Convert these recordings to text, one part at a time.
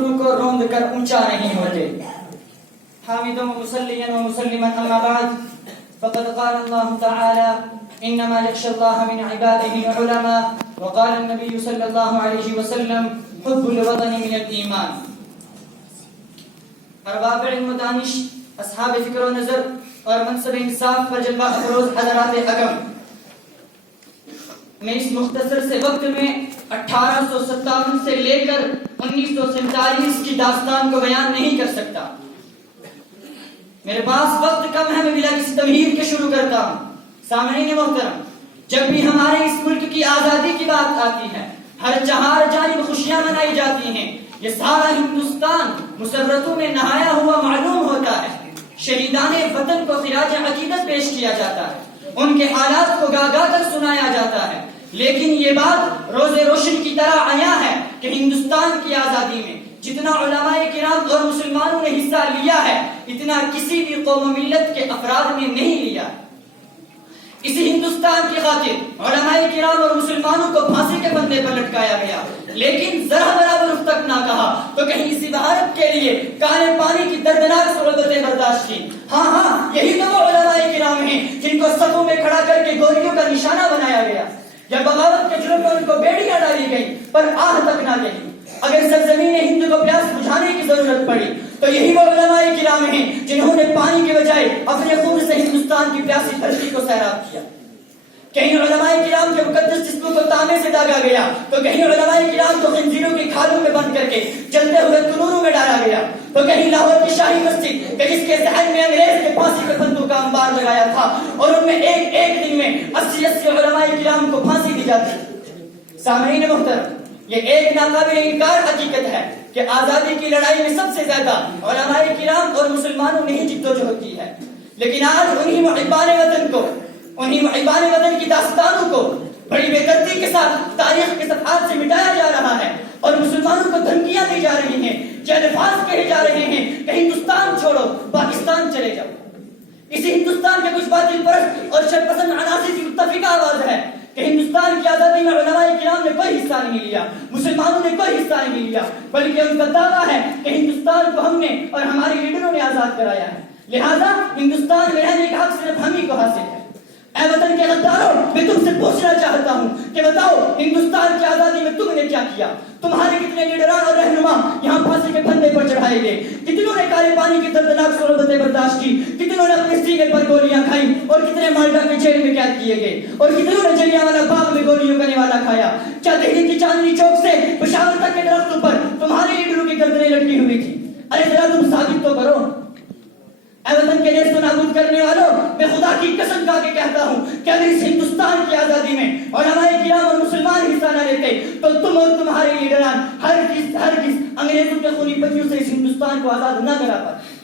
کفر کو روند کر اونچا نہیں ہوتے. حامدا ومصليا ومسلما اما بعد فقد قال الله تعالى انما يخشى الله من عباده العلماء وقال النبي صلى الله عليه وسلم حب الوطن من الايمان. ارباب علم و دانش، اصحاب فکر و نظر اور منصب انصاف پر جلوہ افروز حضرات اکرم، میں اس مختصر سے وقت میں 1857 سے لے کر 1947 کی داستان کو بیان نہیں کر سکتا. میرے پاس وقت کم ہے، میں بلا کسی تمہید کے شروع کرتا ہوں. سامعین محترم، جب بھی ہمارے اس ملک کی آزادی کی بات آتی ہے، ہر چہار جانب خوشیاں منائی جاتی ہیں. یہ سارا ہندوستان مسرتوں میں نہایا ہوا معلوم ہوتا ہے. شہیدان وطن کو خراج عقیدت پیش کیا جاتا ہے، ان کے حالات کو گا گا کر سنایا جاتا ہے. لیکن یہ بات روز روشن کی طرح آیا ہے کہ ہندوستان کی آزادی میں جتنا علماء کرام اور مسلمانوں نے حصہ لیا ہے، اتنا کسی بھی قوم و ملت کے افراد نے نہیں لیا. اسی ہندوستان کی خاطر علماء کرام اور مسلمانوں کو پھانسی کے پھندے پر لٹکایا گیا، لیکن ذرا برابر اف تک نہ کہا تو کہیں اسی بھارت کے لیے کالے پانی کی دردناک صعوبتیں برداشت کی. ہاں یہی تو وہ علماء کرام ہیں جن کو صفوں میں کھڑا کر کے گولیوں کا نشانہ بنایا گیا. جب بغاوت کے جرم میں ان کو بیڑیاں ڈالی گئی پر آہ تک نہ کہی. اگر سرزمین ہند کو پیاس بجھانے کی ضرورت پڑی تو یہی وہ علماء کرام ہیں جنہوں نے پانی کے بجائے اپنے خون سے ہندوستان کی پیاسی دھرتی کو سیراب کیا. کہیں علماء کرام کے مقدس جسموں کو تانبے سے داغا گیا تو کہیں علماء کرام کو خنزیروں کی کھالوں میں بند کر کے جلتے ہوئے تنوروں میں ڈالا گیا. تو کہیں لاہور کی شاہی مسجد کہ جس کے ذہن میں انگریز کے پھانسی کے پھندوں کا انبار لگایا تھا اور ان میں ایک دن میں 80 علماء کرام کو پھانسی دی جاتی. سامعین محترم، یہ ایک ناقابل انکار حقیقت ہے کہ آزادی کی لڑائی میں سب سے زیادہ علماء کرام اور مسلمانوں نے ہی جدوجہد کی ہے. لیکن آج انہی محبان وطن کی داستانوں کو بڑی بے دردی کے ساتھ تاریخ کے صفحات سے مٹایا جا رہا ہے اور مسلمانوں کو دھمکیاں دی جا رہی ہیں، جو الفاظ کہے جا رہے ہیں کہ ہندوستان چھوڑو پاکستان چلے جاؤ. اسی ہندوستان کے کچھ باطل پرست اور شرپسند عناصر کی متفقہ آواز ہے کہ ہندوستان کی آزادی میں علماء کرام نے کوئی حصہ نہیں لیا، مسلمانوں نے کوئی حصہ نہیں لیا، بلکہ ان کا دعویٰ ہے کہ ہندوستان کو ہم نے اور ہمارے لیڈروں نے آزاد کرایا ہے، لہذا ہندوستان میں رہنے کا حق صرف ہم ہی کو حاصل ہے. اے وطن کے غداروں، میں تم سے پوچھنا چاہتا ہوں کہ بتاؤ ہندوستان کی آزادی میں تم نے کیا کیا؟ تمہارے کتنے لیڈران اور رہنما یہاں پھانسی کے پھندے پر چڑھائے گئے؟ کتنوں نے کالے پانی کی دردناک صعوبتیں برداشت کی؟ کتنوں نے اپنے سینے پر گولیاں کھائیں اور کتنے مالٹا کے جیل میں قید کیے گئے؟ اور کتنوں نے جلیانوالہ باغ میں گولیوں کا نوالا کھایا؟ کیا دہلی کی چاندنی چوک سے پشاور تک کے درختوں پر تمہارے لیڈروں کی گردنیں لٹکی ہوئی تھی؟ ارے ذرا تم ثابت تو کرو. اے وطن کے نیست و نابود کرنے والوں، میں خدا کی قسم کھا کے کہتا ہوں کہ اگر اس ہندوستان کی آزادی میں علماء کرام اور مسلمان حصہ نہ لیتے تو تم اور تمہارے لیڈران ہرگز انگریزوں کے خونی پتیوں سے اس ہندوستان کو آزاد نہ کرا پاتے.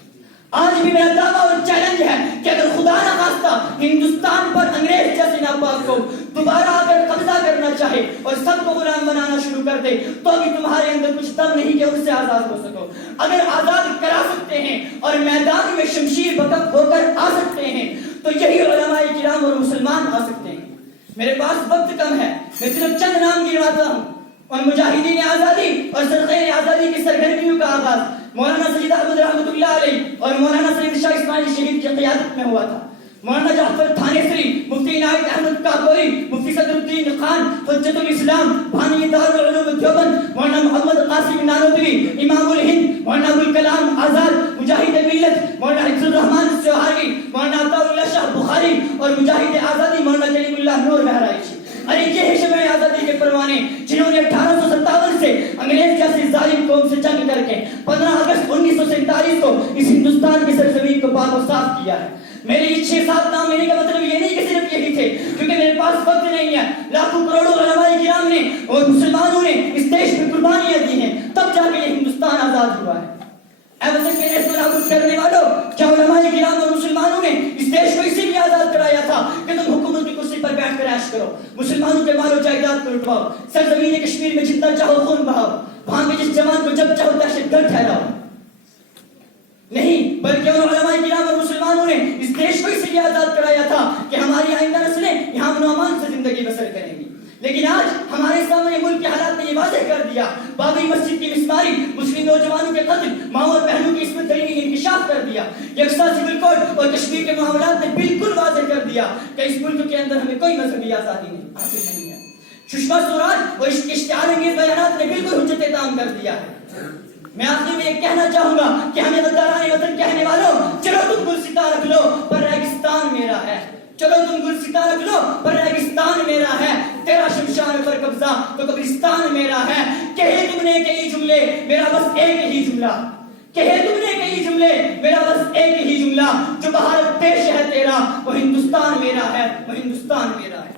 آج بھی میرا دعویٰ اور چیلنج ہے کہ اگر خدا نہ خواستہ ہندوستان پر انگریز جیسے ناپاک کو دوبارہ اگر قبضہ کرنا چاہے اور سب کو غلام بنانا شروع کر دے تو بھی تمہارے اندر کچھ دم نہیں کہ اس سے آزاد ہو سکو. اگر آزاد کرا سکتے ہیں اور میدان میں شمشیر بکف ہو کر آ سکتے ہیں تو یہی علماء کرام اور مسلمان آ سکتے ہیں. میرے پاس وقت کم ہے، میں صرف چند نام گنواتا ہوں. اور مجاہدین آزادی اور سرخیر آزادی کی سرگرمیوں کا آغاز مولانا سید احمد رحمۃ اللہ علیہ اور مولانا سید شاہ اسماعیل شہید کی قیادت میں ہوا تھا. مولانا جعفر تھانیسری، مفتی عنایت احمد کاکوری، مفتی صدر الدین خان حجت الاسلام بانی دارالعلوم دیوبند، مولانا محمد قاسم نانوتوی امام الہند، مولانا ابوالکلام آزاد مجاہد ملت، مولانا حفظ الرحمان سوہاگی، مولانا عطاء اللہ شاہ بخاری اور مجاہد آزادی مولانا کلیم اللہ نور بہرائچ. ارے یہ ہے شمع آزادی کے پروانے جنہوں نے 1857 سے انگریز جیسی ظالم قوم سے جنگ کر کے 15 اگست 1947 کو اس ہندوستان کی سرزمین کو پاک و صاف کیا ہے. میرے یہ 6-7 نام لینے کا مطلب یہ نہیں کہ صرف یہی تھے، کیونکہ میرے پاس وقت نہیں ہے. لاکھوں کروڑوں علماء کرام نے اور مسلمانوں نے اس دیش میں قربانیاں دی ہیں، تب جا کے یہ ہندوستان آزاد ہوا ہے. اے وطن کے نیست و نابود کرنے والوں، کیا علماء کرام اور مسلمانوں نے اس دیش کو اسی لیے آزاد کرایا تھا کہ تم حکومت کی کرسی پر بیٹھ کر عیش کرو، مسلمانوں کے مال و جائیداد کو لٹواؤ، سرزمین کشمیر میں جتنا چاہو خون بہاؤ، وہاں کے جس جوان کو جب چاہو دہشت گرد ٹھہراؤ؟ نہیں، بلکہ ان علماء کرام اور مسلمانوں نے اس دیش کو اسی لیے آزاد کرایا تھا کہ ہماری آئندہ نسلیں یہاں امن و امان سے زندگی بسر کریں گی. لیکن آج ہمارے سامنے ملک کے حالات نے یہ واضح کر دیا. بابری مسجد کی مسماری مسلم نوجوان کے قتل، ماں اور بہنوں کی عصمت دری نے انکشاف کر دیا، یکساں سول کوڈ اور کشمیر کے معاملات نے بالکل واضح کر دیا کہ اس ملک کے اندر ہمیں کوئی مذہبی آزادی نہیں حاصل نہیں ہے۔ سشما سوراج اور اشتعال انگیز بیانات نے بالکل حجت تام کر دیا ہے۔ میں آخر میں یہ کہنا چاہوں گا کہ ہمیں غداران وطن کہنے والوں، چلو تم گلستان رکھ لو پر ریگستان میرا ہے، چلو تم گلستان رکھ لو پر ریگستان میرا ہے، تیرا شمشان پر قبضہ تو قبرستان میرا ہے۔ کہے تم نے کئی جملے میرا بس ایک ہی جملہ، کہے تم نے کئی جملے میرا بس ایک ہی جملہ، جو بھارت دیش ہے تیرا وہ ہندوستان میرا ہے، وہ ہندوستان میرا ہے۔